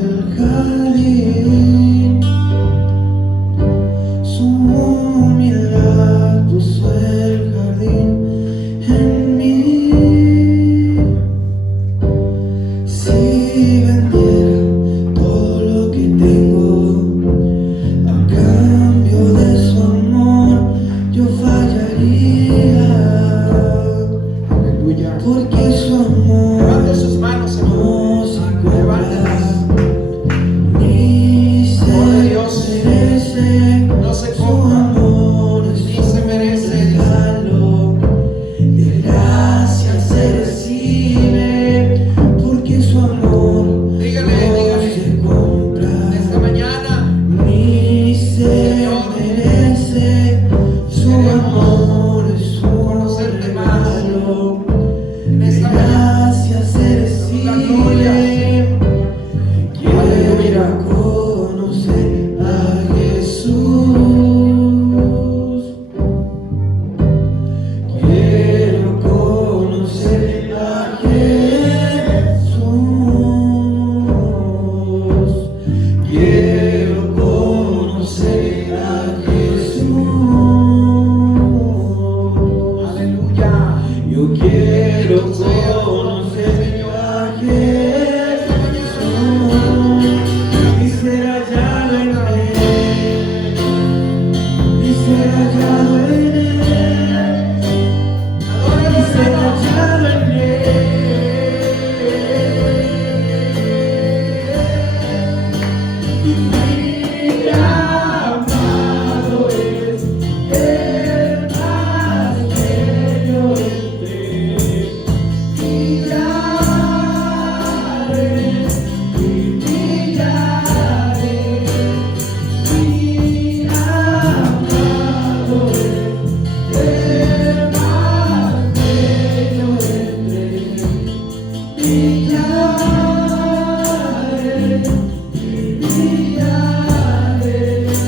el jardín, su humildad puso el jardín en mí. Si vendiera todo lo que tengo a cambio de su amor, yo fallaría. Aleluya. Porque su amor Levante sus manos, no se levántelas. compra, ni se merece. No se Su compra, amor es ni se merece. un regalo, de gracia se recibe. Porque su amor Dígale, no dígale. se compra, Esta mañana ni se merece. Su amor es un conocerte más. regalo, En de esta mañana, gracia se recibe. Quiero conocer a Jesús. Quiero conocer a Jesús. Quiero conocer a Jesús. aleluya. Yo quiero conocer a Jesús y ser hallado en Él, y ser hallado en Él, y ser hallado en Él. Y mi amado es el más bello entre millares y millares. Mi amado es el más bello entre millares y millares.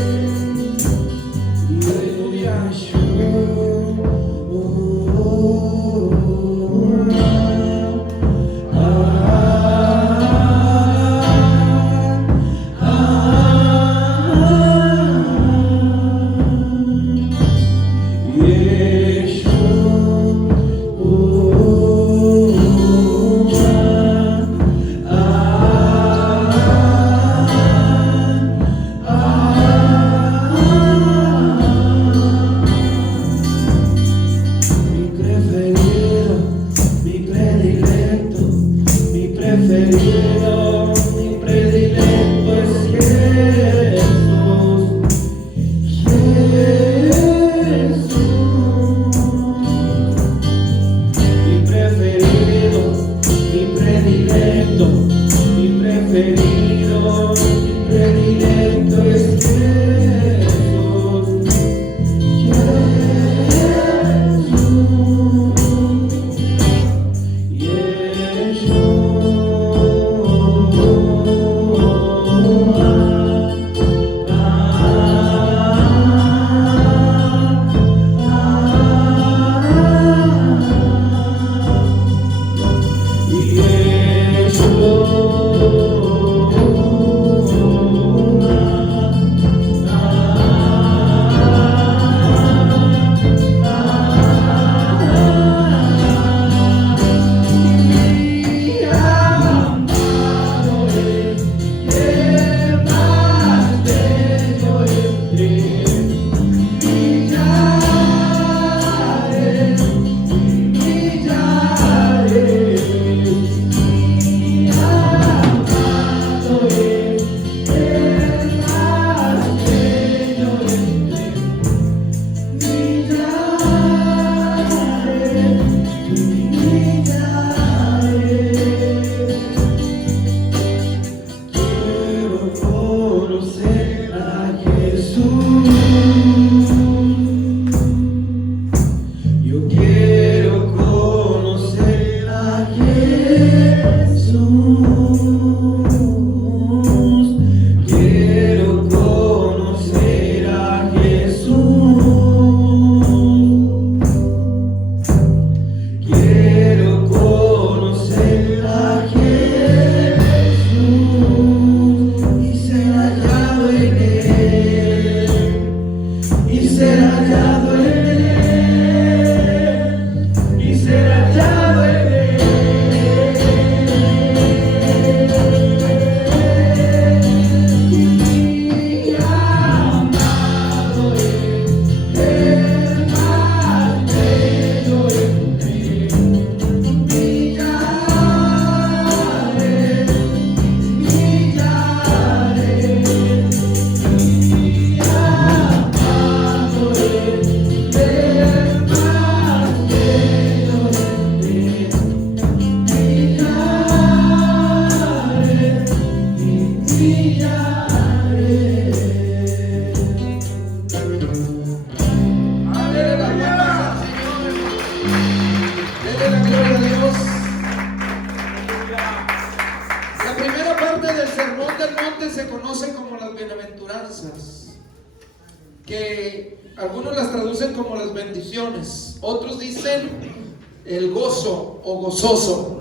Mi preferido, mi predilecto, mi preferido, mi predilecto es Jesús. Jesús. Mi preferido, mi predilecto, mi preferido, mi predilecto es Jesús. sermón del monte se conoce como las bienaventuranzas, que algunos las traducen como las bendiciones, otros dicen el gozo o gozoso,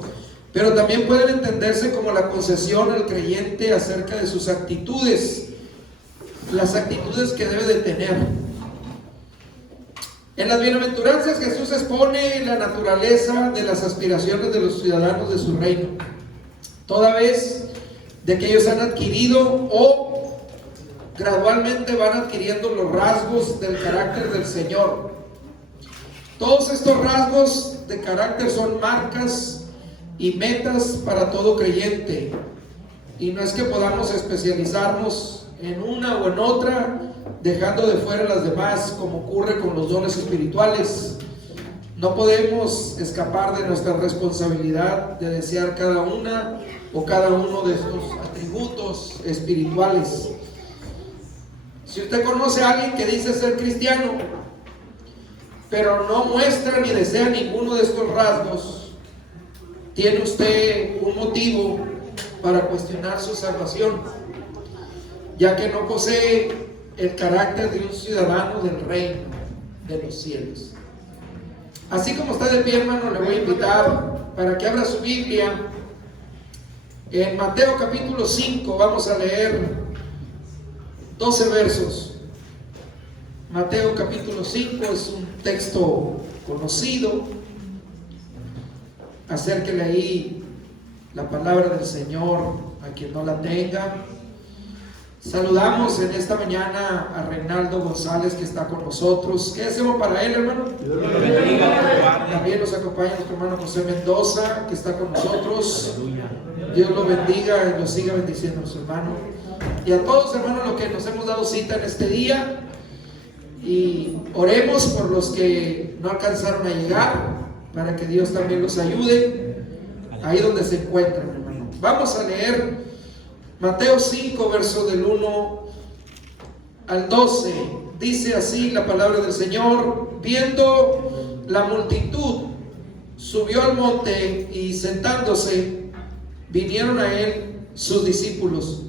pero también pueden entenderse como la concesión al creyente acerca de sus actitudes, las actitudes que debe de tener. En las bienaventuranzas Jesús expone la naturaleza de las aspiraciones de los ciudadanos de su reino, toda vez de que ellos han adquirido o gradualmente van adquiriendo los rasgos del carácter del Señor. Todos estos rasgos de carácter son marcas y metas para todo creyente, y no es que podamos especializarnos en una o en otra, dejando de fuera las demás, como ocurre con los dones espirituales. No podemos escapar de nuestra responsabilidad de desear cada una o cada uno de estos atributos espirituales. Si usted conoce a alguien que dice ser cristiano, pero no muestra ni desea ninguno de estos rasgos, tiene usted un motivo para cuestionar su salvación, ya que no posee el carácter de un ciudadano del reino de los cielos. Así como está de pie, hermano, le voy a invitar para que abra su Biblia en Mateo capítulo 5. Vamos a leer 12 versos. Mateo capítulo 5 es un texto conocido. Acérquele ahí la palabra del Señor a quien no la tenga. Saludamos en esta mañana a Reinaldo González, que está con nosotros. ¿Qué hacemos para él, hermano? También nos acompaña nuestro hermano José Mendoza, que está con nosotros. Dios lo bendiga y lo siga bendiciendo, nuestro hermano. Y a todos, hermanos, los que nos hemos dado cita en este día, y oremos por los que no alcanzaron a llegar, para que Dios también los ayude ahí donde se encuentran, hermano. Vamos a leer Mateo 5, verso del 1 al 12. Dice así la palabra del Señor: viendo la multitud, subió al monte, y sentándose, vinieron a él sus discípulos,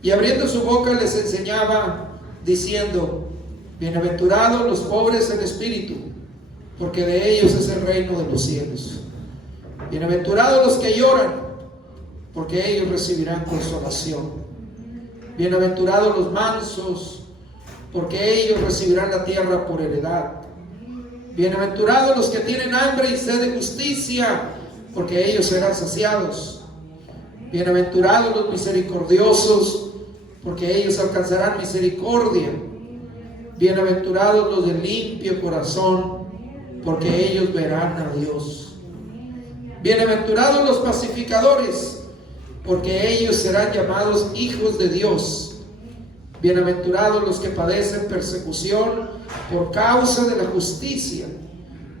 y abriendo su boca les enseñaba, diciendo: bienaventurados los pobres en espíritu, porque de ellos es el reino de los cielos. Bienaventurados los que lloran, porque ellos recibirán consolación. Bienaventurados los mansos, porque ellos recibirán la tierra por heredad. Bienaventurados los que tienen hambre y sed de justicia, porque ellos serán saciados. Bienaventurados los misericordiosos, porque ellos alcanzarán misericordia. Bienaventurados los de limpio corazón, porque ellos verán a Dios. Bienaventurados los pacificadores, porque ellos serán llamados hijos de Dios. Bienaventurados los que padecen persecución por causa de la justicia,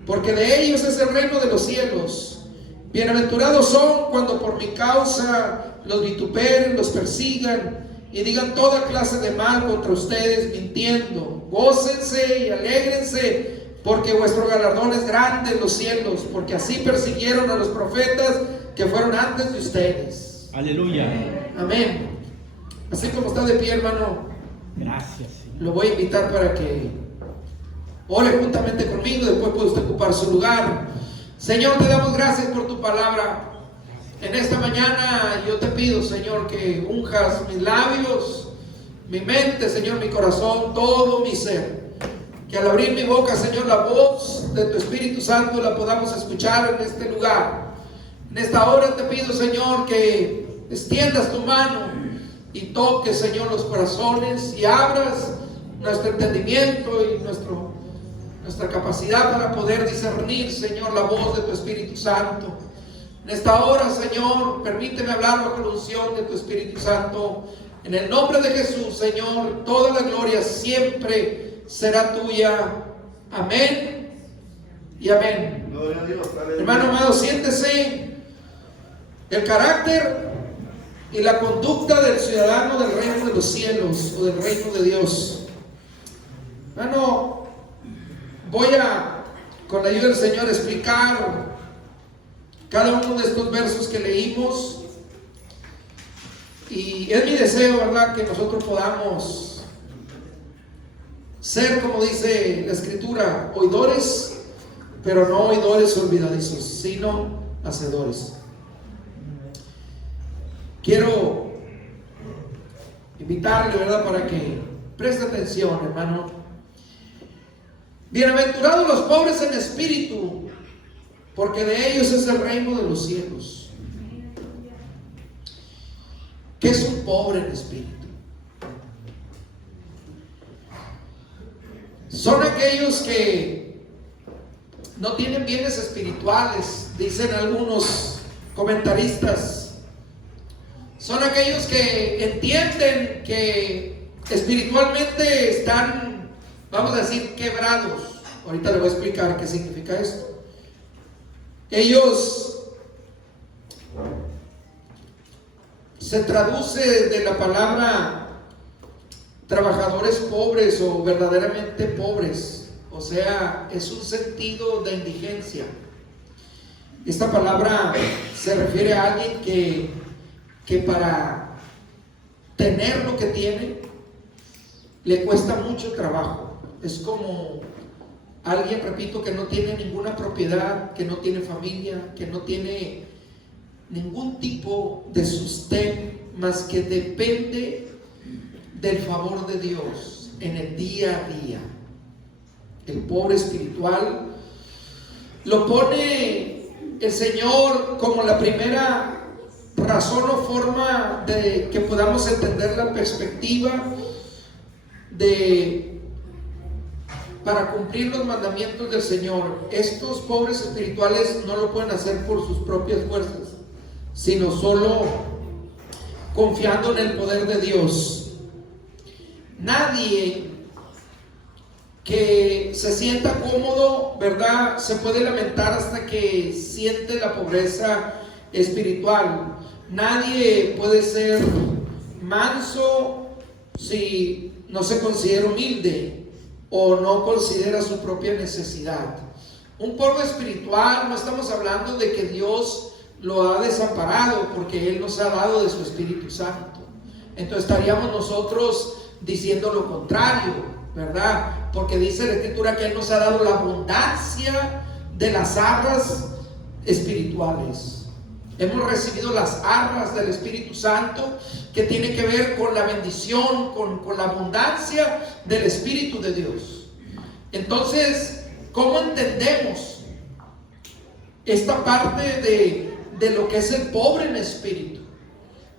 porque de ellos es el reino de los cielos. Bienaventurados son cuando por mi causa los vituperen, los persigan y digan toda clase de mal contra ustedes, mintiendo. Gócense y alégrense, porque vuestro galardón es grande en los cielos, porque así persiguieron a los profetas que fueron antes de ustedes. Aleluya. Amén. Así como está de pie, hermano, Gracias. lo voy a invitar para que ore juntamente conmigo. Después puede usted ocupar su lugar. Señor, te damos gracias por tu palabra. En esta mañana yo te pido, Señor, que unjas mis labios, mi mente, Señor, mi corazón, todo mi ser. Que al abrir mi boca, Señor, la voz de tu Espíritu Santo la podamos escuchar en este lugar. En esta hora te pido, Señor, que extiendas tu mano y toques, Señor, los corazones y abras nuestro entendimiento y nuestra capacidad para poder discernir, Señor, la voz de tu Espíritu Santo. En esta hora, Señor, permíteme hablar bajo la unción de tu Espíritu Santo. En el nombre de Jesús, Señor, toda la gloria siempre será tuya. Amén y amén. Gloria a Dios. Hermano amado, siéntese. El carácter y la conducta del ciudadano del reino de los cielos o del reino de Dios. Hermano, voy a, con la ayuda del Señor, explicar cada uno de estos versos que leímos. Y es mi deseo, ¿verdad?, que nosotros podamos ser, como dice la Escritura, oidores, pero no oidores olvidadizos, sino hacedores. Quiero invitarle, ¿verdad?, para que preste atención, hermano. Bienaventurados los pobres en espíritu, porque de ellos es el reino de los cielos. ¿Qué es un pobre en espíritu? Son aquellos que no tienen bienes espirituales, dicen algunos comentaristas. Son aquellos que entienden que espiritualmente están, vamos a decir, quebrados. Ahorita le voy a explicar qué significa esto. Ellos, se traduce de la palabra trabajadores pobres o verdaderamente pobres, o sea, es un sentido de indigencia. Esta palabra se refiere a alguien que para tener lo que tiene le cuesta mucho trabajo. Es como alguien, repito, que no tiene ninguna propiedad, que no tiene familia, que no tiene ningún tipo de sustento, más que depende del favor de Dios en el día a día. El pobre espiritual lo pone el Señor como la primera razón o forma de que podamos entender la perspectiva para cumplir los mandamientos del Señor. Estos pobres espirituales no lo pueden hacer por sus propias fuerzas, sino solo confiando en el poder de Dios. Nadie que se sienta cómodo, ¿verdad?, se puede lamentar hasta que siente la pobreza espiritual. Nadie puede ser manso si no se considera humilde o no considera su propia necesidad. Un pobre espiritual, no estamos hablando de que Dios lo ha desamparado, porque Él nos ha dado de su Espíritu Santo. Entonces estaríamos nosotros diciendo lo contrario, ¿verdad? Porque dice la Escritura que Él nos ha dado la abundancia de las arras espirituales. Hemos recibido las arras del Espíritu Santo, que tiene que ver con la bendición, con la abundancia del Espíritu de Dios. Entonces, ¿cómo entendemos esta parte de lo que es el pobre en espíritu?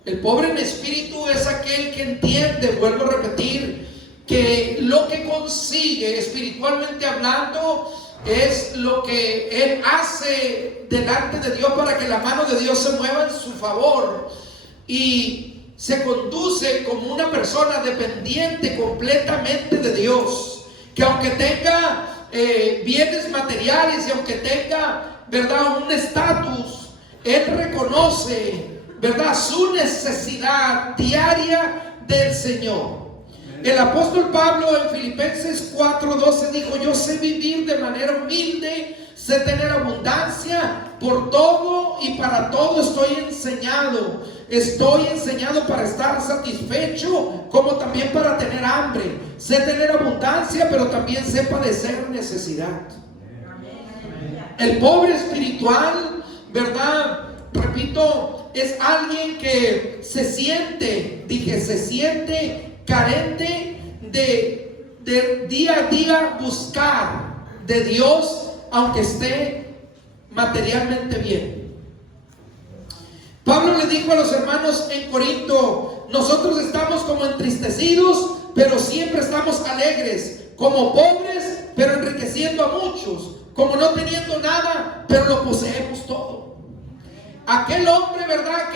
El pobre en espíritu es aquel que entiende, vuelvo a repetir, que lo que consigue espiritualmente hablando es lo que él hace delante de Dios para que la mano de Dios se mueva en su favor, y se conduce como una persona dependiente completamente de Dios, que aunque tenga bienes materiales y aunque tenga, ¿verdad?, un estatus, él reconoce, ¿verdad?, su necesidad diaria del Señor. El apóstol Pablo en Filipenses 4:12 dijo: yo sé vivir de manera humilde, sé tener abundancia, por todo y para todo estoy enseñado para estar satisfecho, como también para tener hambre, sé tener abundancia, pero también sé padecer necesidad. El pobre espiritual, ¿verdad?, repito, es alguien que se siente carente de día a día buscar de Dios, aunque esté materialmente bien. Pablo le dijo a los hermanos en Corinto: nosotros estamos como entristecidos, pero siempre estamos alegres, como pobres, pero enriqueciendo a muchos, como no teniendo nada, pero lo poseemos todo. Aquel hombre, ¿verdad?,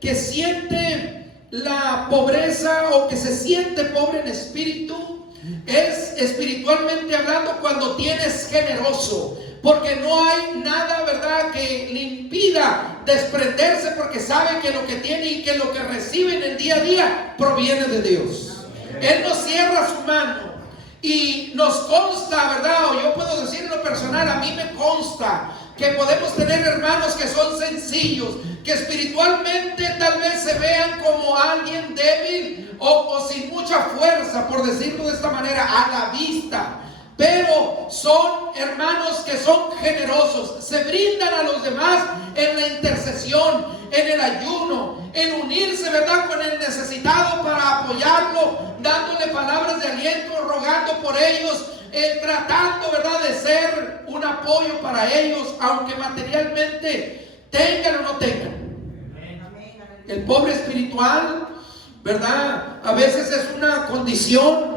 que siente la pobreza, o que se siente pobre en espíritu, es espiritualmente hablando cuando tienes generoso, porque no hay nada, ¿verdad?, que le impida desprenderse, porque sabe que lo que tiene y que lo que recibe en el día a día proviene de Dios. Él no cierra su mano. Y nos consta, ¿verdad?, o yo puedo decir en lo personal, a mí me consta que podemos tener hermanos que son sencillos, que espiritualmente tal vez se vean como alguien débil o sin mucha fuerza, por decirlo de esta manera, a la vista. Pero son hermanos que son generosos, se brindan a los demás en la intercesión, en el ayuno, en unirse, ¿verdad?, con el necesitado para apoyarlo, dándole palabras de aliento, rogando por ellos, tratando, ¿verdad?, de ser un apoyo para ellos, aunque materialmente tengan o no tengan. El pobre espiritual, ¿verdad?, a veces es una condición,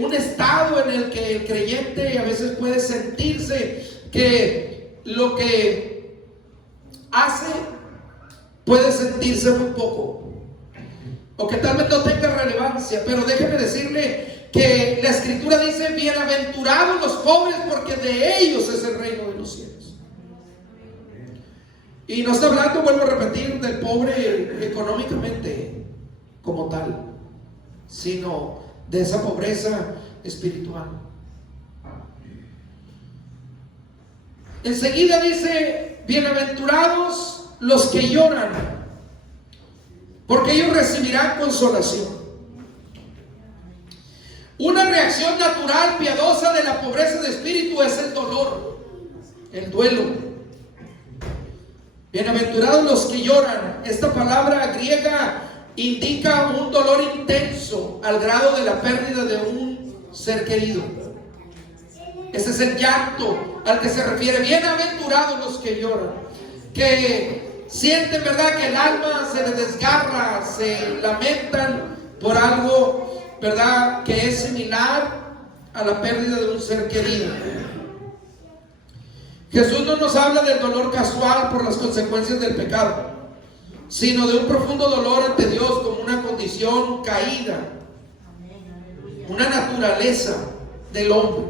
un estado en el que el creyente a veces puede sentirse que lo que hace puede sentirse muy poco, o que tal vez no tenga relevancia. Pero déjeme decirle que la Escritura dice: bienaventurados los pobres, porque de ellos es el reino de los cielos. Y no está hablando, vuelvo a repetir, del pobre económicamente como tal, sino de esa pobreza espiritual. Enseguida dice: bienaventurados los que lloran, porque ellos recibirán consolación. Una reacción natural, piadosa de la pobreza de espíritu es el dolor, el duelo. Bienaventurados los que lloran. Esta palabra griega indica un dolor intenso al grado de la pérdida de un ser querido. Ese es el llanto al que se refiere. Bienaventurados los que lloran, que sienten, ¿verdad?, que el alma se les desgarra, se lamentan por algo, ¿verdad?, que es similar a la pérdida de un ser querido. Jesús no nos habla del dolor casual por las consecuencias del pecado, sino de un profundo dolor ante Dios como una condición caída, una naturaleza del hombre.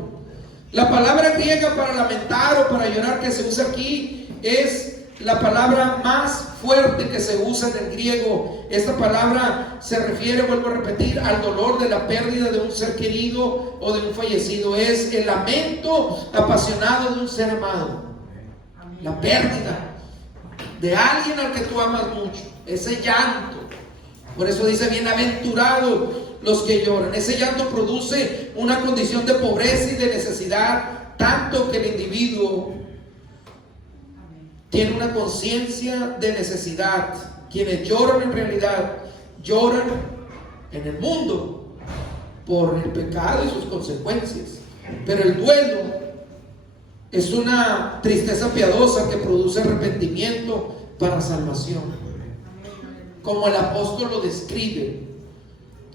La palabra griega para lamentar o para llorar que se usa aquí es la palabra más fuerte que se usa en el griego. Esta palabra se refiere, vuelvo a repetir, al dolor de la pérdida de un ser querido o de un fallecido. Es el lamento apasionado de un ser amado, la pérdida de alguien al que tú amas mucho, ese llanto. Por eso dice: bienaventurados los que lloran. Ese llanto produce una condición de pobreza y de necesidad, tanto que el individuo tiene una conciencia de necesidad. Quienes lloran en realidad lloran en el mundo por el pecado y sus consecuencias, pero el duelo es una tristeza piadosa que produce arrepentimiento para salvación, como el apóstol lo describe.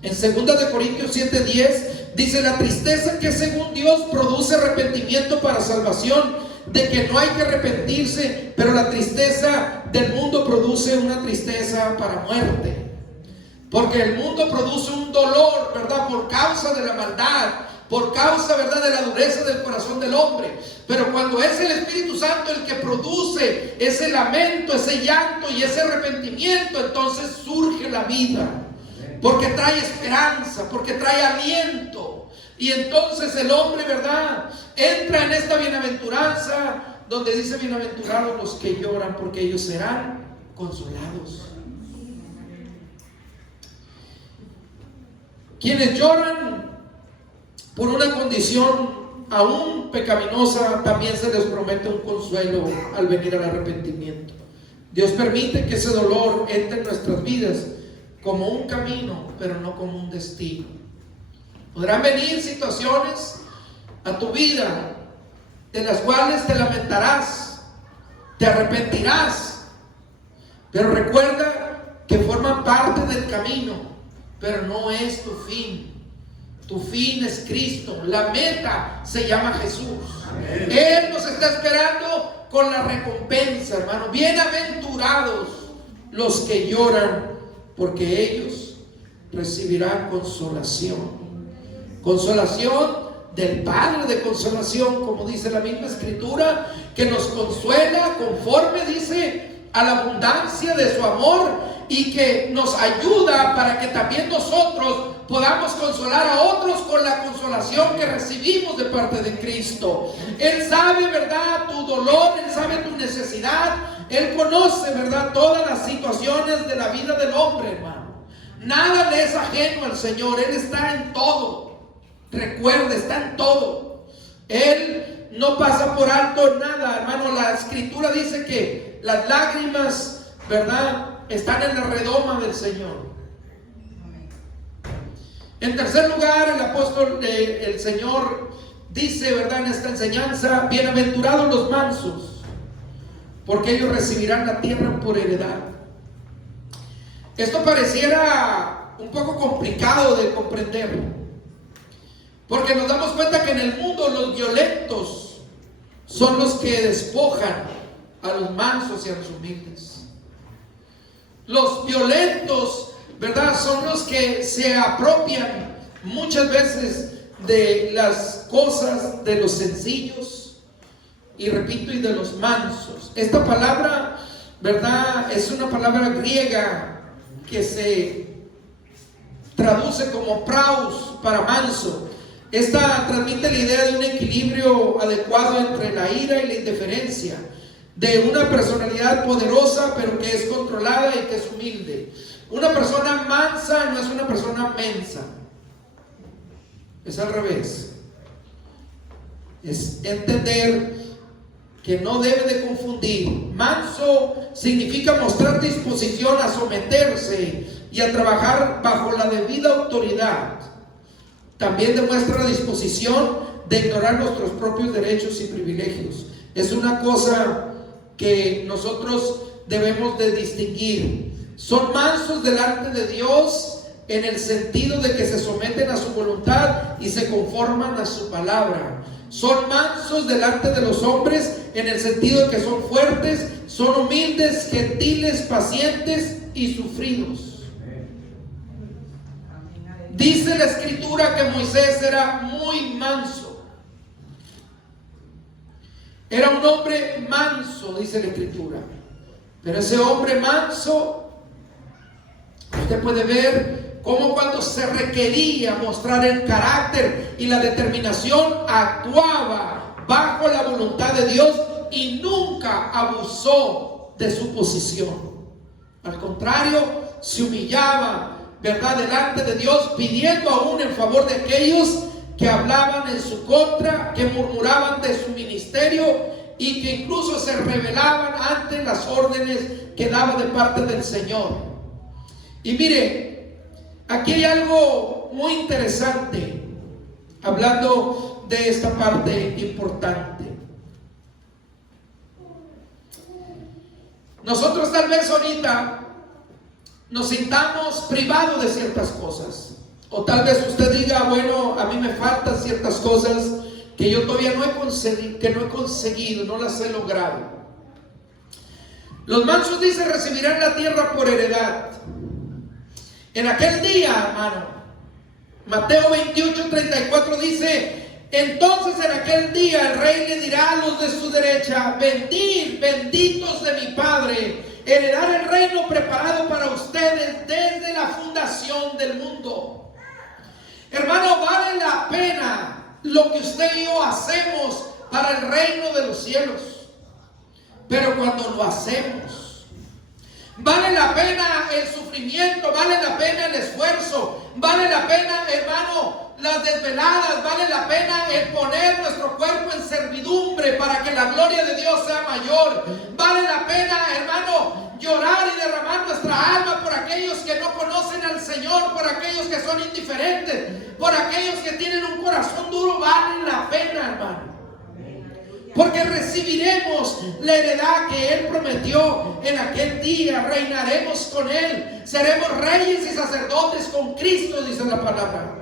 En 2 Corintios 7:10 dice: la tristeza que según Dios produce arrepentimiento para salvación, de que no hay que arrepentirse, pero la tristeza del mundo produce una tristeza para muerte. Porque el mundo produce un dolor, ¿verdad?, por causa de la maldad, por causa, ¿verdad?, de la dureza del corazón del hombre. Pero cuando es el Espíritu Santo el que produce ese lamento, ese llanto y ese arrepentimiento, entonces surge la vida, porque trae esperanza, porque trae aliento. Y entonces el hombre, ¿verdad?, entra en esta bienaventuranza donde dice: bienaventurados los que lloran, porque ellos serán consolados. Quienes lloran por una condición aún pecaminosa, también se les promete un consuelo al venir al arrepentimiento. Dios permite que ese dolor entre en nuestras vidas como un camino, pero no como un destino. Podrán venir situaciones a tu vida de las cuales te lamentarás, te arrepentirás, pero recuerda que forman parte del camino, pero no es tu fin. Tu fin es Cristo, la meta se llama Jesús. Amén. Él nos está esperando con la recompensa, hermano. Bienaventurados los que lloran, porque ellos recibirán consolación. Consolación del Padre de consolación, como dice la misma Escritura, que nos consuela conforme, dice, a la abundancia de su amor y que nos ayuda para que también nosotros podamos consolar a otros con la consolación que recibimos de parte de Cristo. Él sabe, ¿verdad?, tu dolor, Él sabe tu necesidad, Él conoce, ¿verdad?, todas las situaciones de la vida del hombre, hermano. Nada le es ajeno al Señor, Él está en todo. Recuerda, está en todo. Él no pasa por alto nada, hermano. La Escritura dice que las lágrimas, ¿verdad?, están en la redoma del Señor. En tercer lugar, el apóstol, el Señor dice, ¿verdad?, en esta enseñanza: bienaventurados los mansos, porque ellos recibirán la tierra por heredad. Esto pareciera un poco complicado de comprender, porque nos damos cuenta que en el mundo los violentos son los que despojan a los mansos y a los humildes. Los violentos, ¿verdad?, son los que se apropian muchas veces de las cosas de los sencillos, y repito, y de los mansos. Esta palabra, ¿verdad?, es una palabra griega que se traduce como praus, para manso. Esta transmite la idea de un equilibrio adecuado entre la ira y la indiferencia, de una personalidad poderosa pero que es controlada y que es humilde. Una persona mansa no es una persona mensa, es al revés. Es entender que no debe de confundir. Manso significa mostrar disposición a someterse y a trabajar bajo la debida autoridad. También demuestra la disposición de ignorar nuestros propios derechos y privilegios. Es una cosa que nosotros debemos de distinguir. Son mansos delante de Dios en el sentido de que se someten a su voluntad y se conforman a su palabra. Son mansos delante de los hombres en el sentido de que son fuertes, son humildes, gentiles, pacientes y sufridos. Dice la Escritura que Moisés era muy manso. Era un hombre manso, dice la Escritura. Pero ese hombre manso, usted puede ver cómo cuando se requería mostrar el carácter y la determinación, actuaba bajo la voluntad de Dios y nunca abusó de su posición. Al contrario, se humillaba, ¿verdad?, delante de Dios, pidiendo aún en favor de aquellos que hablaban en su contra, que murmuraban de su ministerio y que incluso se rebelaban ante las órdenes que daba de parte del Señor. Y mire, aquí hay algo muy interesante, hablando de esta parte importante. Nosotros tal vez ahorita nos sintamos privados de ciertas cosas, o tal vez usted diga: bueno, a mí me faltan ciertas cosas que yo todavía no he conseguido, no las he logrado. Los mansos, dice, recibirán la tierra por heredad. En aquel día, hermano, Mateo 28:34 dice: entonces en aquel día el rey le dirá a los de su derecha: venid, benditos de mi Padre, heredar el reino preparado para ustedes desde la fundación del mundo. Hermano, vale la pena lo que usted y yo hacemos para el reino de los cielos, pero cuando lo hacemos, vale la pena el sufrimiento, vale la pena el esfuerzo, vale la pena, hermano, las desveladas, vale la pena el poner nuestro cuerpo en servidumbre para que la gloria de Dios sea mayor. Vale la pena, hermano, llorar y derramar nuestra alma por aquellos que no conocen al Señor, por aquellos que son indiferentes, por aquellos que tienen un corazón duro. Vale la pena, hermano, porque recibiremos la heredad que Él prometió en aquel día. Reinaremos con Él, seremos reyes y sacerdotes con Cristo, dice la palabra.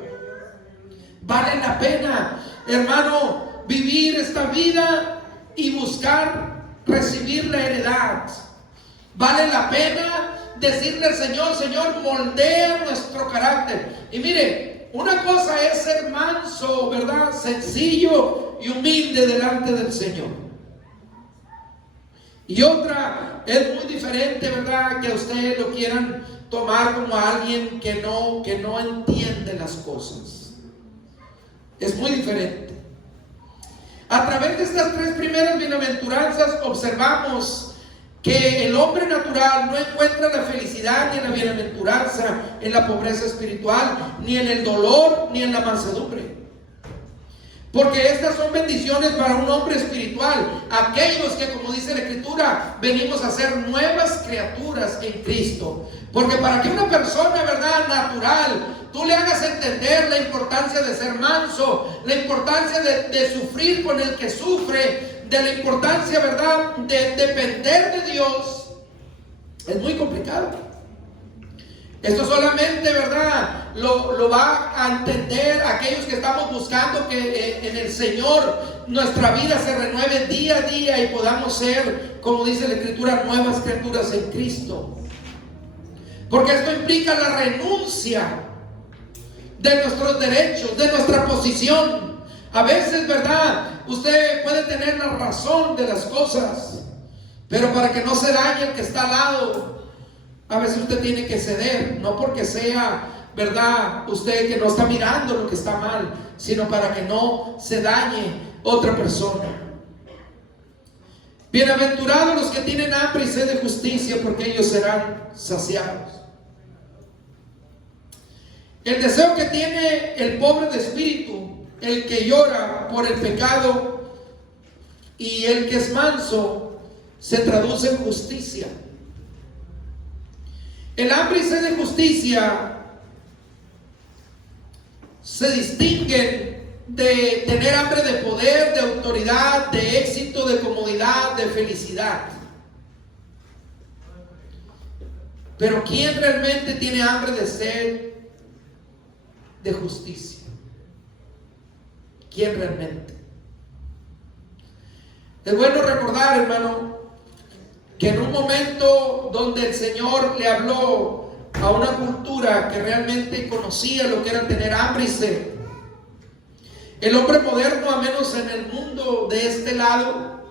Vale la pena, hermano, vivir esta vida y buscar recibir la heredad. Vale la pena decirle al Señor: Señor, moldea nuestro carácter. Y mire, una cosa es ser manso, ¿verdad?, sencillo y humilde delante del Señor. Y otra es muy diferente, ¿verdad? Que a ustedes lo quieran tomar como alguien que no entiende las cosas. Es muy diferente. A través de estas tres primeras bienaventuranzas observamos que el hombre natural no encuentra la felicidad ni en la bienaventuranza, en la pobreza espiritual, ni en el dolor, ni en la mansedumbre. Porque estas son bendiciones para un hombre espiritual, aquellos que, como dice la Escritura, venimos a ser nuevas criaturas en Cristo. Porque para que una persona, ¿verdad?, natural, tú le hagas entender la importancia de ser manso, la importancia de sufrir con el que sufre, de la importancia, ¿verdad?, de depender de Dios, es muy complicado. Esto solamente, ¿verdad?, lo va a entender aquellos que estamos buscando que en el Señor nuestra vida se renueve día a día y podamos ser, como dice la Escritura, nuevas criaturas en Cristo. Porque esto implica la renuncia de nuestros derechos, de nuestra posición. A veces, ¿verdad?, usted puede tener la razón de las cosas, pero para que no se dañe el que está al lado, a veces usted tiene que ceder, no porque sea, ¿verdad?, usted que no está mirando lo que está mal, sino para que no se dañe otra persona. Bienaventurados los que tienen hambre y sed de justicia, porque ellos serán saciados. El deseo que tiene el pobre de espíritu, el que llora por el pecado, y el que es manso, se traduce en justicia. El hambre y sed de justicia se distinguen de tener hambre de poder, de autoridad, de éxito, de comodidad, de felicidad. Pero ¿quién realmente tiene hambre de sed de justicia? ¿Quién realmente? Es bueno recordar, hermano, que en un momento donde el Señor le habló a una cultura que realmente conocía lo que era tener hambre y sed, el hombre moderno, a menos en el mundo de este lado,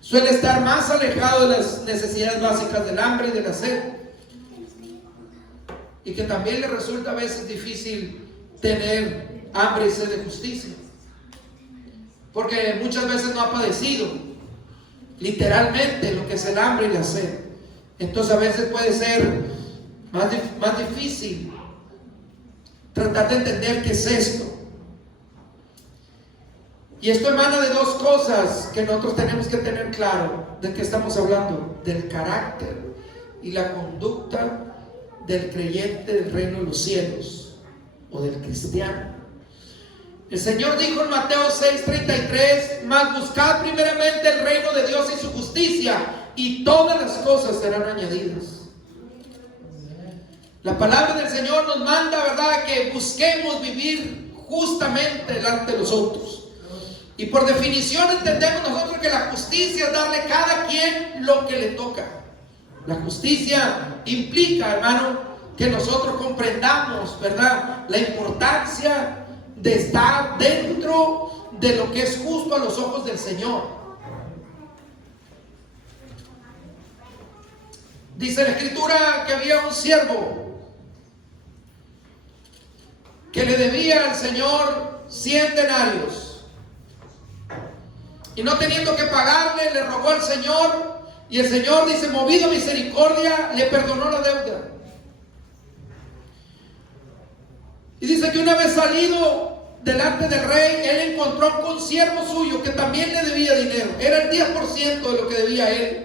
suele estar más alejado de las necesidades básicas del hambre y de la sed, y que también le resulta a veces difícil tener hambre y sed de justicia, porque muchas veces no ha padecido literalmente lo que es el hambre y la sed. Entonces a veces puede ser más difícil tratar de entender qué es esto. Y esto emana de dos cosas que nosotros tenemos que tener claro. ¿De qué estamos hablando? Del carácter y la conducta del creyente del reino de los cielos, o del cristiano. El Señor dijo en Mateo 6:33: mas buscad primeramente el reino de Dios y su justicia, y todas las cosas serán añadidas. La palabra del Señor nos manda, ¿verdad?, que busquemos vivir justamente delante de los otros. Y por definición entendemos nosotros que la justicia es darle a cada quien lo que le toca. La justicia implica, hermano, que nosotros comprendamos, ¿verdad?, la importancia de estar dentro de lo que es justo a los ojos del Señor. Dice la Escritura que había un siervo que le debía al Señor 100 denarios, y no teniendo que pagarle, le rogó al Señor, y el Señor, dice, movido a misericordia, le perdonó la deuda. Y dice que una vez salido delante del rey, él encontró con un siervo suyo que también le debía dinero. Era el 10% de lo que debía él.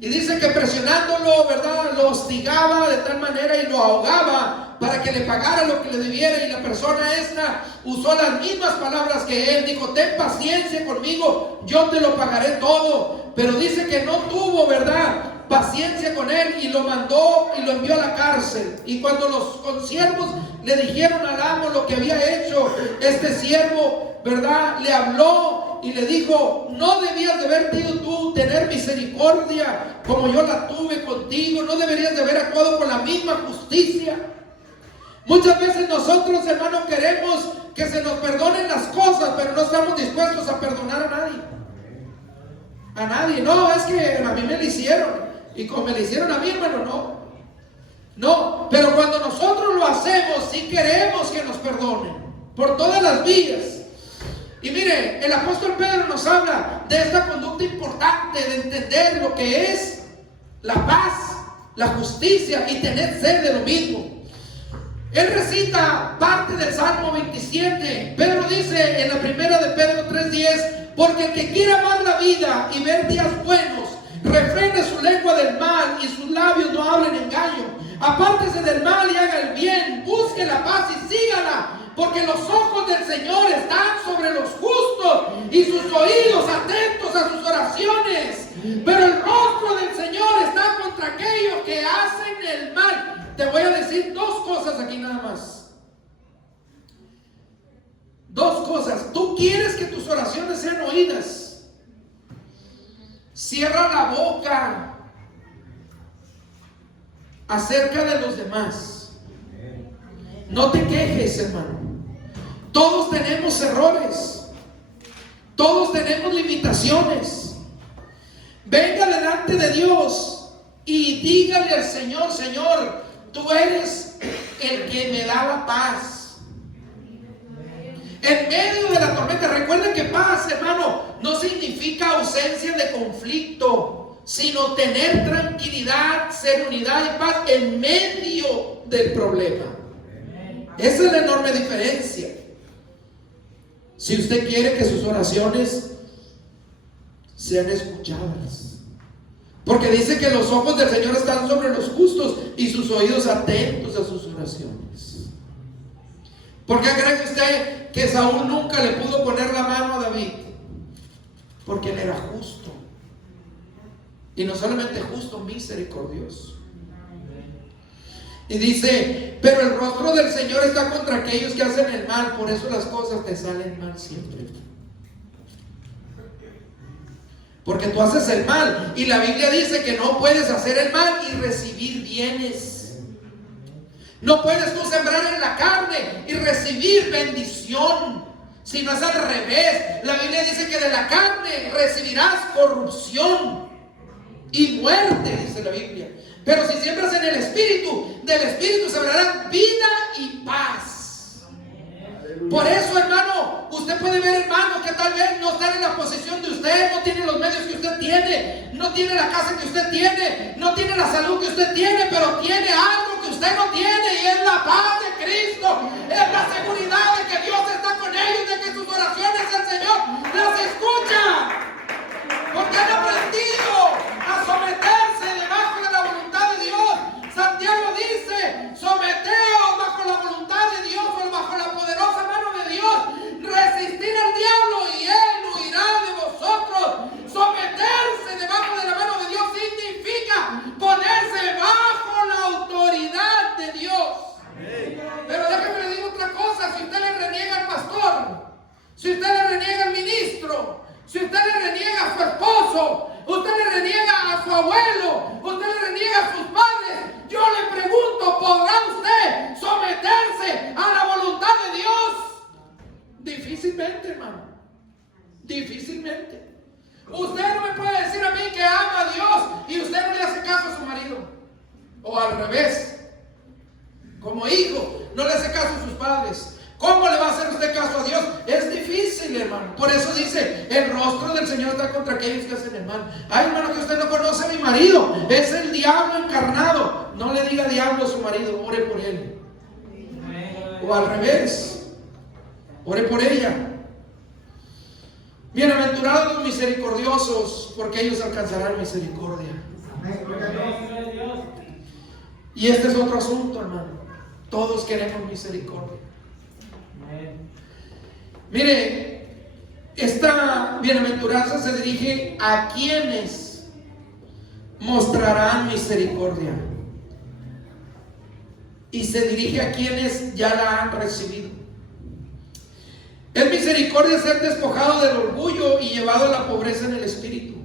Y dice que presionándolo, ¿verdad?, lo hostigaba de tal manera y lo ahogaba para que le pagara lo que le debiera. Y la persona esta usó las mismas palabras que él. Dijo: ten paciencia conmigo, yo te lo pagaré todo. Pero dice que no tuvo, ¿verdad?, paciencia con él, y lo mandó y lo envió a la cárcel. Y cuando los consiervos le dijeron al amo lo que había hecho, este siervo, ¿verdad?, le habló y le dijo: no debías de haber tú tener misericordia como yo la tuve contigo, no deberías de haber actuado con la misma justicia. Muchas veces nosotros, hermanos, queremos que se nos perdonen las cosas, pero no estamos dispuestos a perdonar a nadie. A nadie. No, es que a mí me lo hicieron. Y como me lo hicieron a mí, hermano, no. No, pero cuando nosotros lo hacemos, sí queremos que nos perdonen por todas las vías. Y mire, el apóstol Pedro nos habla de esta conducta importante, de entender lo que es la paz, la justicia y tener sed de lo mismo. Él recita parte del Salmo 27. Pedro dice en la primera de Pedro 3:10: porque el que quiera amar la vida y ver días buenos, refrene su lengua del mal y sus labios no hablen engaño. Apártese del mal y haga el bien, busque la paz y sígala, porque los ojos del Señor están sobre los justos y sus oídos atentos a sus oraciones. Pero el rostro del Señor está contra aquellos que hacen el mal. Te voy a decir dos cosas aquí nada más. Dos cosas. Tú quieres que tus oraciones sean oídas. Cierra la boca acerca de los demás. No te quejes, hermano. Todos tenemos errores. Todos tenemos limitaciones. Venga delante de Dios y dígale al Señor: Señor, tú eres el que me da la paz en medio de la tormenta. Recuerden que paz, hermano, no significa ausencia de conflicto, sino tener tranquilidad, serenidad y paz en medio del problema. Esa es la enorme diferencia. Si usted quiere que sus oraciones sean escuchadas, porque dice que los ojos del Señor están sobre los justos y sus oídos atentos a sus oraciones. ¿Por qué cree usted que Saúl nunca le pudo poner la mano a David? Porque él era justo. Y no solamente justo, misericordioso. Y dice: pero el rostro del Señor está contra aquellos que hacen el mal. Por eso las cosas te salen mal siempre. Porque tú haces el mal. Y la Biblia dice que no puedes hacer el mal y recibir bienes. No puedes tú sembrar en la carne y recibir bendición, sino es al revés. La Biblia dice que de la carne recibirás corrupción y muerte, dice la Biblia. Pero si siembras en el Espíritu, del Espíritu sembrarás vida y paz. Por eso, hermano, usted puede ver hermanos que tal vez no están en la posición de usted, no tienen los medios que usted tiene, no tiene la casa que usted tiene, no tiene la salud que usted tiene, pero tiene algo que usted no tiene, y es la paz de Cristo, es la seguridad de que Dios está con ellos, de que sus oraciones el Señor las escucha, porque han aprendido a someterse debajo de la voluntad de Dios. Santiago dice: someteos bajo la voluntad de Dios, o bajo la poderosa mano de Dios, resistir al diablo y él huirá de vosotros. Someterse debajo de la mano de Dios significa ponerse bajo la autoridad de Dios. Pero déjeme le digo otra cosa: si usted le reniega al pastor, si usted le reniega al ministro, si usted le reniega a su esposo, usted le reniega a su abuelo, usted le reniega a sus padres, yo le pregunto: ¿podrá usted someterse a la voluntad de Dios? Difícilmente, hermano. Difícilmente. Usted no me puede decir a mí que ama a Dios y usted no le hace caso a su marido. O al revés. Como hijo, no le hace caso a sus padres. ¿Cómo le va a hacer usted caso a Dios? Es difícil, hermano. Por eso dice: el rostro del Señor está contra aquellos que hacen el mal. Ay, hermano, que usted no conoce a mi marido. Es el diablo encarnado. No le diga diablo a su marido, ore por él. O al revés, ore por ella. Bienaventurados los misericordiosos, porque ellos alcanzarán misericordia. Y este es otro asunto, hermano. Todos queremos misericordia. Mire, esta bienaventuranza se dirige a quienes mostrarán misericordia, y se dirige a quienes ya la han recibido. Es misericordia ser despojado del orgullo y llevado a la pobreza en el espíritu.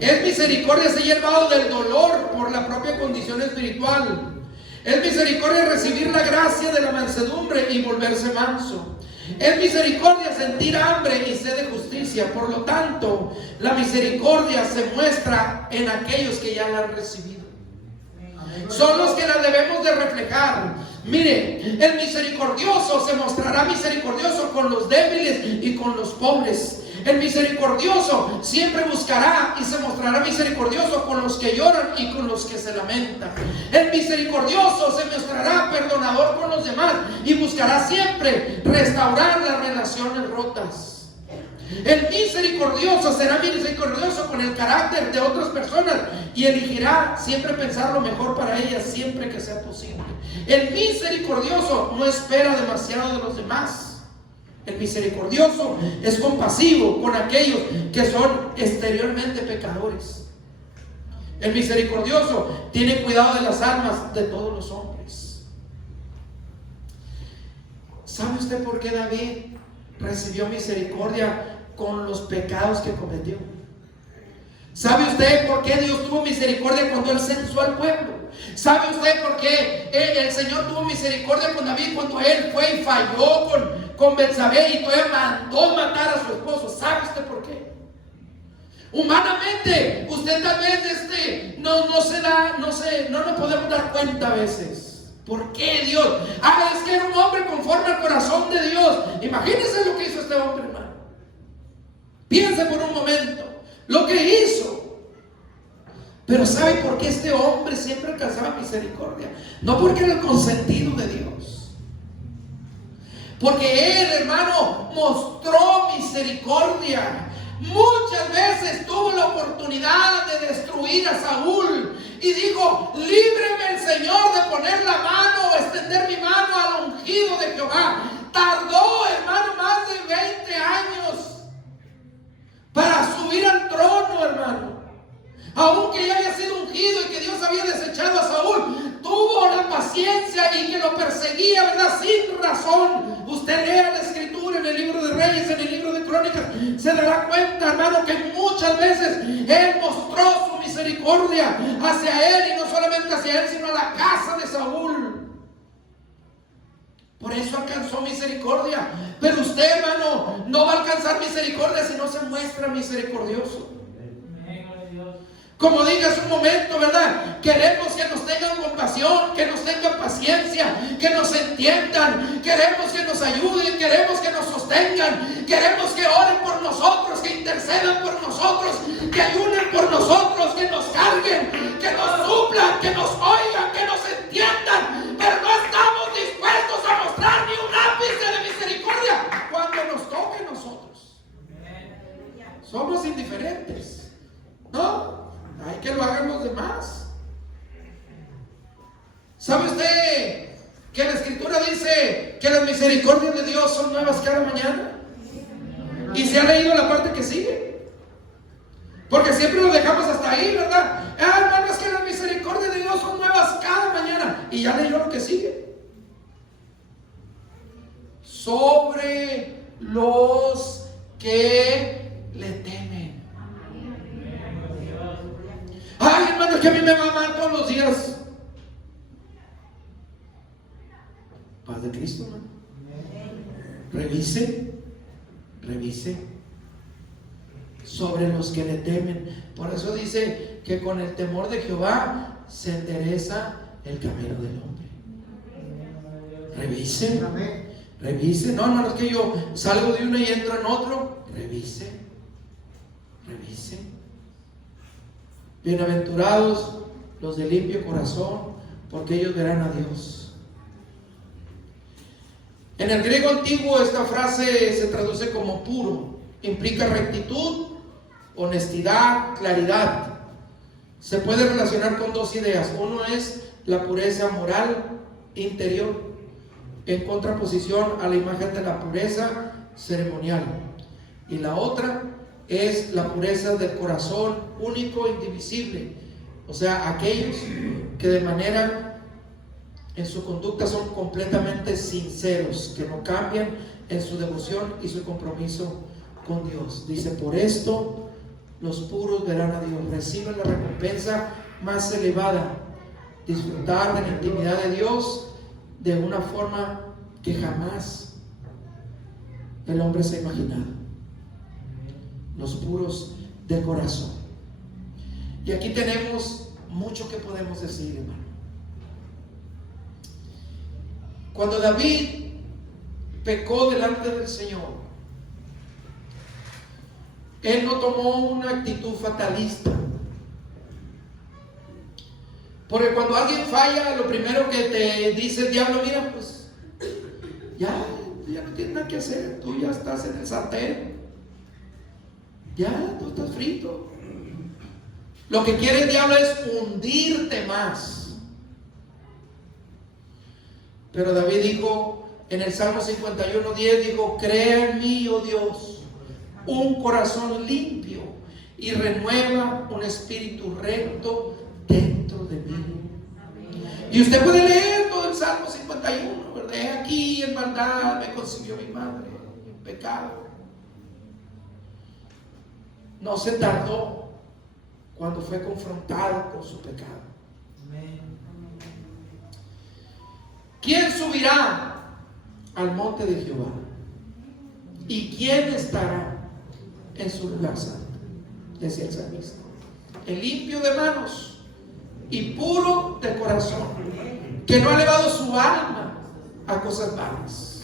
Es misericordia ser llevado del dolor por la propia condición espiritual. Es misericordia recibir la gracia de la mansedumbre y volverse manso. Es misericordia sentir hambre y sed de justicia. Por lo tanto, la misericordia se muestra en aquellos que ya la han recibido. Son los que la debemos de reflejar. Mire, el misericordioso se mostrará misericordioso con los débiles y con los pobres. El misericordioso siempre buscará y se mostrará misericordioso con los que lloran y con los que se lamentan. El misericordioso se mostrará perdonador con los demás y buscará siempre restaurar las relaciones rotas. El misericordioso será misericordioso con el carácter de otras personas y elegirá siempre pensar lo mejor para ellas siempre que sea posible. El misericordioso no espera demasiado de los demás. El misericordioso es compasivo con aquellos que son exteriormente pecadores. El misericordioso tiene cuidado de las almas de todos los hombres. ¿Sabe usted por qué David recibió misericordia con los pecados que cometió? ¿Sabe usted por qué Dios tuvo misericordia cuando Él censó al pueblo? ¿Sabe usted por qué el Señor tuvo misericordia con David cuando Él fue y falló con Betsabé y todavía mandó matar a su esposo? ¿Sabe usted por qué? Humanamente, usted tal vez no nos podemos dar cuenta a veces. ¿Por qué Dios? Es que era un hombre conforme al corazón de Dios. Imagínense lo que hizo este hombre, hermano. Piense por un momento lo que hizo. Pero ¿sabe por qué este hombre siempre alcanzaba misericordia? No porque era el consentido de Dios. Porque él, hermano, mostró misericordia. Muchas veces tuvo la oportunidad de destruir a Saúl y dijo: líbreme el Señor de poner la mano o extender mi mano al ungido de Jehová. Tardó, hermano, más de 20 años para subir al trono, hermano. Aunque ya había sido ungido y que Dios había desechado a Saúl, tuvo la paciencia y que lo perseguía, ¿verdad? Sin razón. Usted lea la escritura en el libro de Reyes, en el libro de Crónicas, se dará cuenta, hermano, que muchas veces Él mostró su misericordia hacia él, y no solamente hacia él, sino a la casa de Saúl. Por eso alcanzó misericordia. Pero usted, hermano, no va a alcanzar misericordia si no se muestra misericordioso. Como dije hace un momento, ¿verdad? Queremos que nos tengan compasión, que nos tengan paciencia, que nos entiendan. Queremos que nos ayuden, queremos que nos sostengan. Queremos que oren por nosotros, que intercedan por nosotros, que ayunen por nosotros, que nos carguen, que nos suplan, que nos oigan, que nos entiendan. Pero no estamos dispuestos a mostrar ni un ápice de misericordia cuando nos toque a nosotros. Somos indiferentes, ¿no? Hay que lo hagan los demás. ¿Sabe usted que la escritura dice que las misericordias de Dios son nuevas cada mañana? Y se ha leído la parte que sigue, porque siempre lo dejamos hasta ahí, ¿verdad? Hermano, es que las misericordias de Dios son nuevas cada mañana. Y ya leyó lo que sigue: sobre los que le temen. Ay, hermano, es que a mí me va mal todos los días. Paz de Cristo, hermano. Revise sobre los que le temen. Por eso dice que con el temor de Jehová se endereza el camino del hombre. Revise. No, hermano, es que yo salgo de uno y entro en otro. Revise. Bienaventurados los de limpio corazón, porque ellos verán a Dios. En el griego antiguo esta frase se traduce como puro. Implica rectitud, honestidad, claridad. Se puede relacionar con dos ideas. Uno es la pureza moral interior, en contraposición a la imagen de la pureza ceremonial. Y la otra es la pureza del corazón único e indivisible. O sea, aquellos que de manera en su conducta son completamente sinceros, que no cambian en su devoción y su compromiso con Dios. Dice: por esto los puros verán a Dios, reciben la recompensa más elevada, disfrutar de la intimidad de Dios de una forma que jamás el hombre se ha imaginado. Los puros de corazón. Y aquí tenemos mucho que podemos decir, hermano. Cuando David pecó delante del Señor, él no tomó una actitud fatalista. Porque cuando alguien falla, lo primero que te dice el diablo, mira, pues ya no tienes nada que hacer, tú ya estás en el sartén, ya tú estás frito. Lo que quiere el diablo es hundirte más. Pero David dijo en el Salmo 51:10, dijo: crea en mí, oh Dios, un corazón limpio y renueva un espíritu recto dentro de mí. Y usted puede leer todo el Salmo 51, ¿verdad? He aquí en maldad me concibió mi madre, en pecado. No se tardó cuando fue confrontado con su pecado. ¿Quién subirá al monte de Jehová? ¿Y quién estará en su lugar santo? Decía el salmista: el limpio de manos y puro de corazón, que no ha elevado su alma a cosas vanas,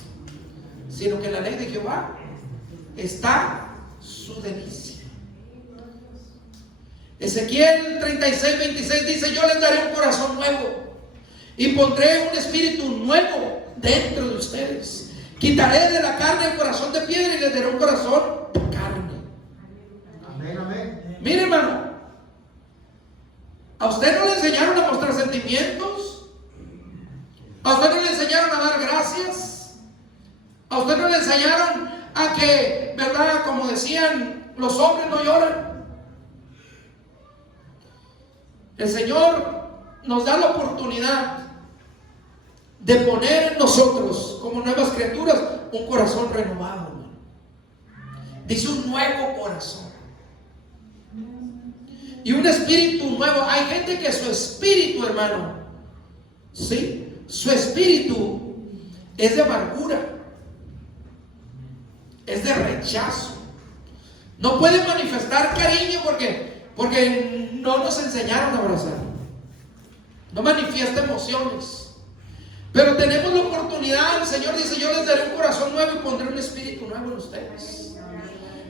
sino que en la ley de Jehová está su delicia. Ezequiel 36:26 dice: yo les daré un corazón nuevo y pondré un espíritu nuevo dentro de ustedes. Quitaré de la carne el corazón de piedra y les daré un corazón de carne. Amén, amén. Mire, hermano, ¿a usted no le enseñaron a mostrar sentimientos? ¿A usted no le enseñaron a dar gracias? ¿A usted no le enseñaron a que, verdad, como decían, los hombres no lloran? El Señor nos da la oportunidad de poner en nosotros, como nuevas criaturas, un corazón renovado, hermano. Dice un nuevo corazón y un espíritu nuevo. Hay gente que su espíritu, hermano, sí, su espíritu es de amargura, es de rechazo. No puede manifestar cariño porque no nos enseñaron a abrazar. No manifiesta emociones. Pero tenemos la oportunidad. El Señor dice: yo les daré un corazón nuevo y pondré un espíritu nuevo en ustedes.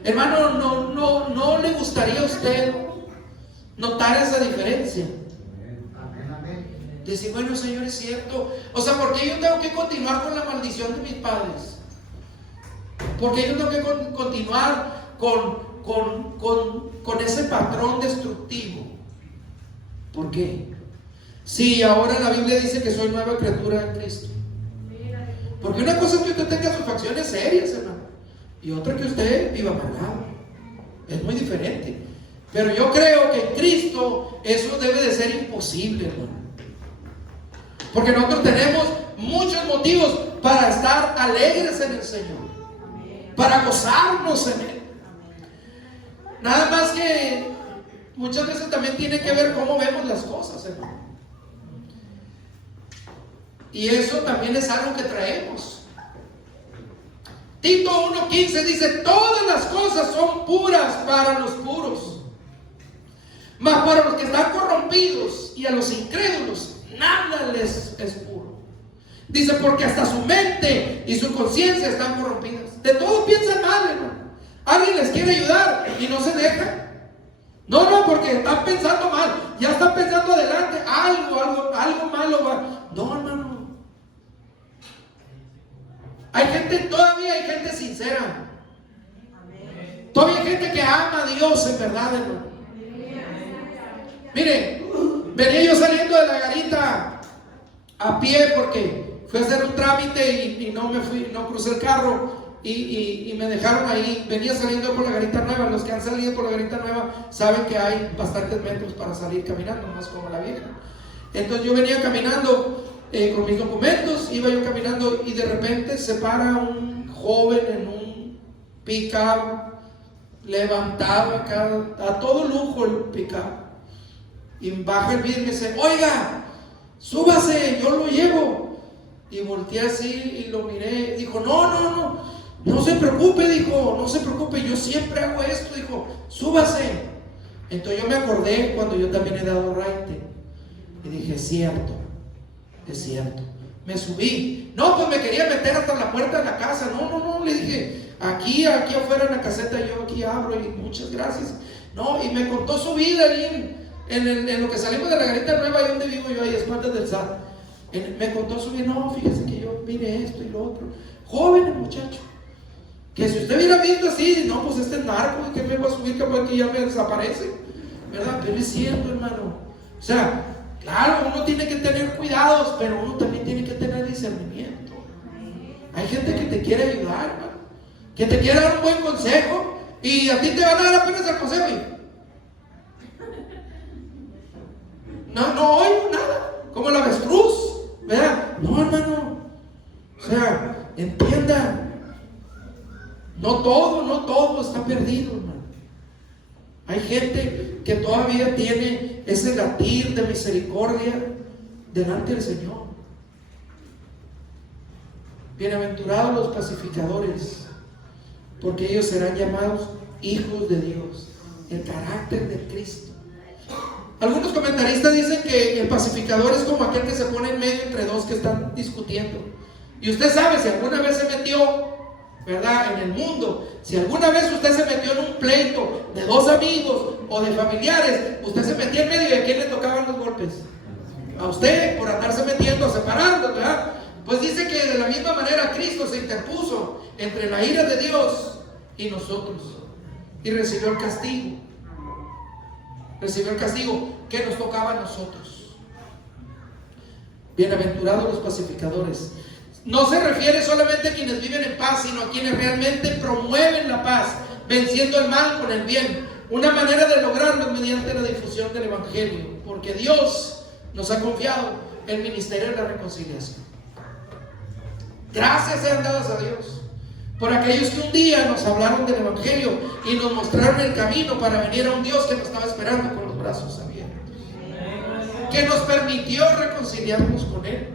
Hermano, no le gustaría a usted notar esa diferencia. Decir: bueno, Señor, es cierto. O sea, ¿por qué yo tengo que continuar con la maldición de mis padres? ¿Por qué yo tengo que continuar con ese patrón destructivo? ¿Por qué? Sí, ahora la Biblia dice que soy nueva criatura en Cristo. Porque una cosa es que usted tenga sus facciones serias, hermano, y otra que usted viva amargado. Es muy diferente. Pero yo creo que en Cristo eso debe de ser imposible, hermano. Porque nosotros tenemos muchos motivos para estar alegres en el Señor, para gozarnos en Él. Nada más que muchas veces también tiene que ver cómo vemos las cosas, hermano. Y eso también es algo que traemos. Tito 1:15 dice: todas las cosas son puras para los puros, mas para los que están corrompidos y a los incrédulos nada les es puro. Dice: porque hasta su mente y su conciencia están corrompidas. De todo piensan mal, hermano. Alguien les quiere ayudar y no se deja. No, porque están pensando mal. Ya están pensando adelante. Algo malo va. No, hermano. Todavía hay gente sincera. Todavía hay gente que ama a Dios en verdad, hermano. Mire, venía yo saliendo de la garita a pie porque fui a hacer un trámite y no crucé el carro y me dejaron ahí. Venía saliendo por la garita nueva. Los que han salido por la garita nueva saben que hay bastantes metros para salir caminando, más como la vieja. Entonces yo venía caminando con mis documentos, iba yo caminando y de repente se para un joven en un pick-up levantado acá, a todo lujo el pick-up, y baja el vidrio y me dice: oiga, súbase, yo lo llevo. Y volteé así y lo miré. Dijo: no, No se preocupe, dijo, no se preocupe, yo siempre hago esto, dijo, súbase. Entonces yo me acordé cuando yo también he dado raite y dije, es cierto. Me subí. No, pues me quería meter hasta la puerta de la casa. No, le dije, aquí afuera en la caseta yo aquí abro y muchas gracias. No, y me contó su vida ahí en lo que salimos de la Garita Nueva, ahí donde vivo yo, ahí espaldas del SAT. Me contó su vida. No, fíjese que yo mire esto y lo otro. Joven el muchacho, que si usted hubiera visto así, no, pues este es narco, que me va a subir, capaz que ya me desaparece, ¿verdad? Pero es cierto, hermano. O sea, claro, uno tiene que tener cuidados, pero uno también tiene que tener discernimiento. Hay gente que te quiere ayudar, hermano, que te quiere dar un buen consejo, y a ti te van a dar apenas el consejo y no oigo nada, como el avestruz, ¿verdad? No, hermano, o sea, entienda, no todo está perdido, hermano. Hay gente que todavía tiene ese latir de misericordia delante del Señor. Bienaventurados los pacificadores, porque ellos serán llamados hijos de Dios, el carácter de Cristo. Algunos comentaristas dicen que el pacificador es como aquel que se pone en medio entre dos que están discutiendo. Y usted sabe, si alguna vez se metió, ¿verdad?, en el mundo, si alguna vez usted se metió en un pleito de dos amigos o de familiares, usted se metía en medio y a quién le tocaban los golpes. A usted, por andarse metiendo, separando, ¿verdad? Pues dice que de la misma manera Cristo se interpuso entre la ira de Dios y nosotros, y recibió el castigo. Recibió el castigo que nos tocaba a nosotros. Bienaventurados los pacificadores. No se refiere solamente a quienes viven en paz, sino a quienes realmente promueven la paz, venciendo el mal con el bien. Una manera de lograrlo es mediante la difusión del Evangelio, porque Dios nos ha confiado el ministerio de la reconciliación. Gracias sean dadas a Dios por aquellos que un día nos hablaron del Evangelio y nos mostraron el camino para venir a un Dios que nos estaba esperando con los brazos abiertos, que nos permitió reconciliarnos con Él,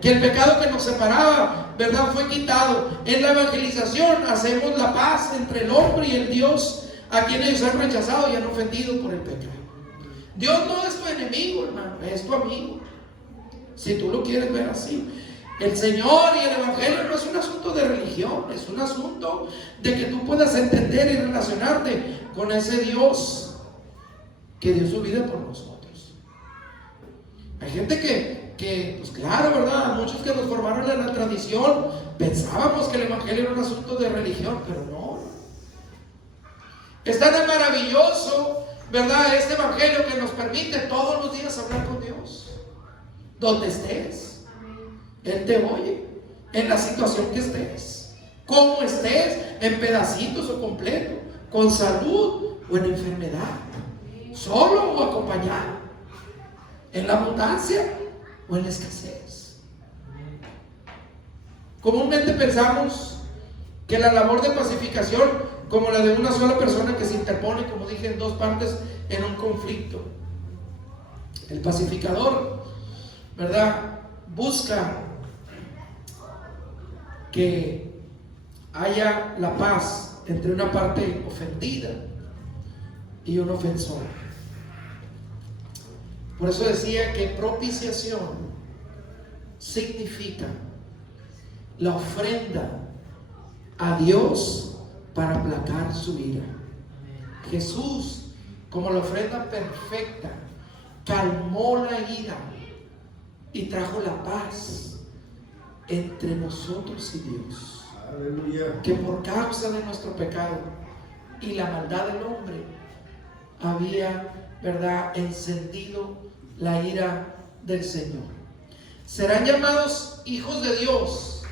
que el pecado que nos separaba, ¿verdad?, fue quitado. En la evangelización hacemos la paz entre el hombre y el Dios, a quienes ellos han rechazado y han ofendido por el pecado. Dios no es tu enemigo, hermano, es tu amigo, si tú lo quieres ver así. El Señor y el Evangelio no es un asunto de religión, es un asunto de que tú puedas entender y relacionarte con ese Dios que dio su vida por nosotros. Hay gente que pues claro, ¿verdad? Muchos que nos formaron en la tradición pensábamos que el Evangelio era un asunto de religión, pero no. Es tan maravilloso, ¿verdad?, este Evangelio que nos permite todos los días hablar con Dios. Donde estés, Él te oye, en la situación que estés, como estés, en pedacitos o completo, con salud o en enfermedad, solo o acompañado, en la abundancia o en la escasez. Comúnmente pensamos que la labor de pacificación, como la de una sola persona que se interpone, como dije, en dos partes en un conflicto. El pacificador, ¿verdad?, busca que haya la paz entre una parte ofendida y un ofensor. Por eso decía que propiciación significa la ofrenda a Dios para aplacar su ira. Jesús, como la ofrenda perfecta, calmó la ira y trajo la paz entre nosotros y Dios. Aleluya. Que por causa de nuestro pecado y la maldad del hombre había, ¿verdad?, encendido la ira del Señor. Serán llamados hijos de Dios.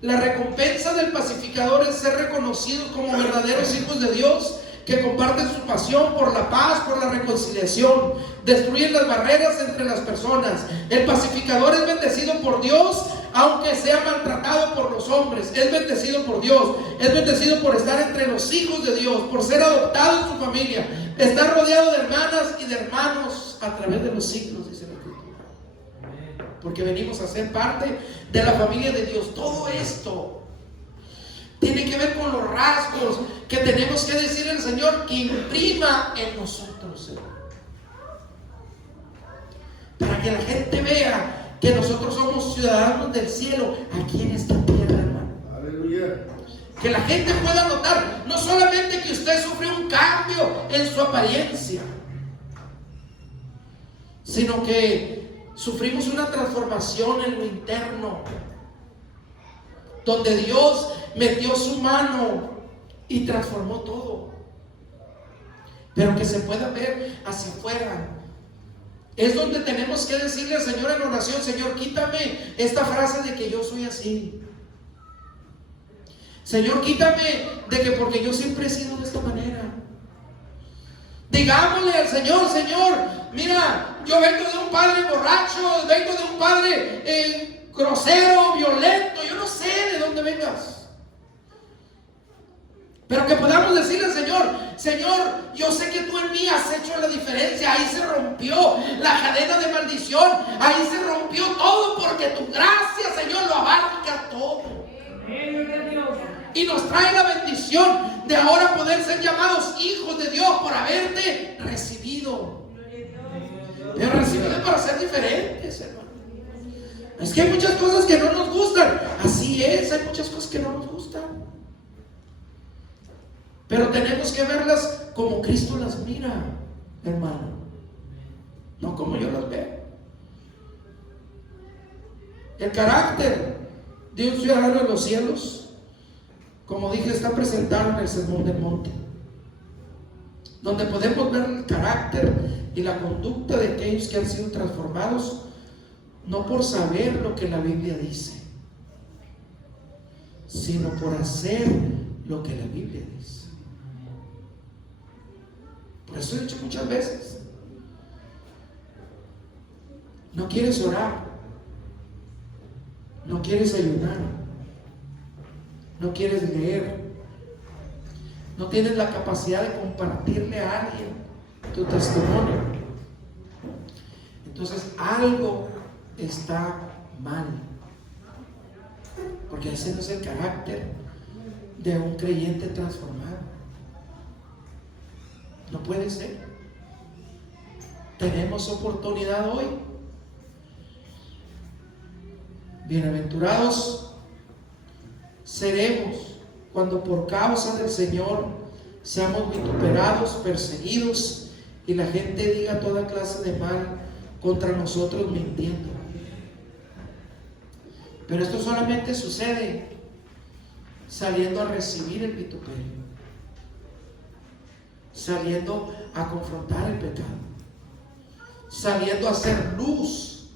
La recompensa del pacificador es ser reconocidos como verdaderos hijos de Dios, que comparten su pasión por la paz, por la reconciliación, destruyen las barreras entre las personas. El pacificador es bendecido por Dios, aunque sea maltratado por los hombres. Es bendecido por Dios, es bendecido por estar entre los hijos de Dios, por ser adoptado en su familia, estar rodeado de hermanas y de hermanos a través de los siglos, dice la Escritura, porque venimos a ser parte de la familia de Dios. Todo esto tiene que ver con los rasgos que tenemos que decirle al Señor que imprima en nosotros, Señor. Para que la gente vea que nosotros somos ciudadanos del cielo aquí en esta tierra, hermano. Aleluya. Que la gente pueda notar no solamente que usted sufre un cambio en su apariencia, sino que sufrimos una transformación en lo interno, donde Dios metió su mano y transformó todo, pero que se pueda ver hacia afuera. Es donde tenemos que decirle al Señor en oración: Señor, quítame esta frase de que yo soy así. Señor, quítame de que porque yo siempre he sido de esta manera. Digámosle al Señor: Señor, mira, yo vengo de un padre borracho, vengo de un padre grosero, violento, yo no sé de dónde vengas. Pero que podamos decirle al Señor: Señor, yo sé que tú en mí has hecho la diferencia. Ahí se rompió la cadena de maldición, ahí se rompió todo, porque tu gracia, Señor, lo abarca todo. Y nos trae la bendición de ahora poder ser llamados hijos de Dios por haberte recibido. Pero recibido para ser diferentes, hermano. Es que hay muchas cosas que no nos gustan. Así es, hay muchas cosas que no nos gustan. Pero tenemos que verlas como Cristo las mira, hermano. No como yo las veo. El carácter de un ciudadano de los cielos, como dije, está presentado en el Sermón del Monte, donde podemos ver el carácter y la conducta de aquellos que han sido transformados, no por saber lo que la Biblia dice, sino por hacer lo que la Biblia dice. Por eso he dicho muchas veces: no quieres orar, no quieres ayunar, no quieres leer, no tienes la capacidad de compartirle a alguien tu testimonio, entonces algo está mal, porque ese no es el carácter de un creyente transformado. No puede ser. Tenemos oportunidad hoy. Bienaventurados seremos cuando por causa del Señor seamos vituperados, perseguidos, y la gente diga toda clase de mal contra nosotros mintiendo. Pero esto solamente sucede saliendo a recibir el vituperio, saliendo a confrontar el pecado, saliendo a ser luz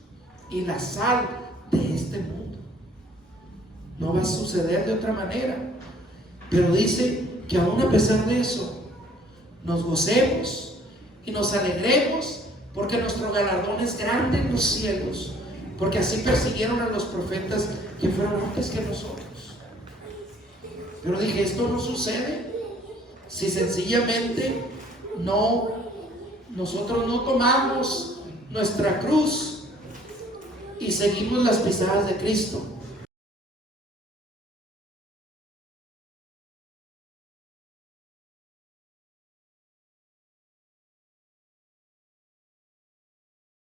y la sal de este mundo. No va a suceder de otra manera. Pero dice que aún a pesar de eso, nos gocemos y nos alegremos, porque nuestro galardón es grande en los cielos, porque así persiguieron a los profetas que fueron antes que nosotros. Pero dije, esto no sucede si sencillamente nosotros no tomamos nuestra cruz y seguimos las pisadas de Cristo.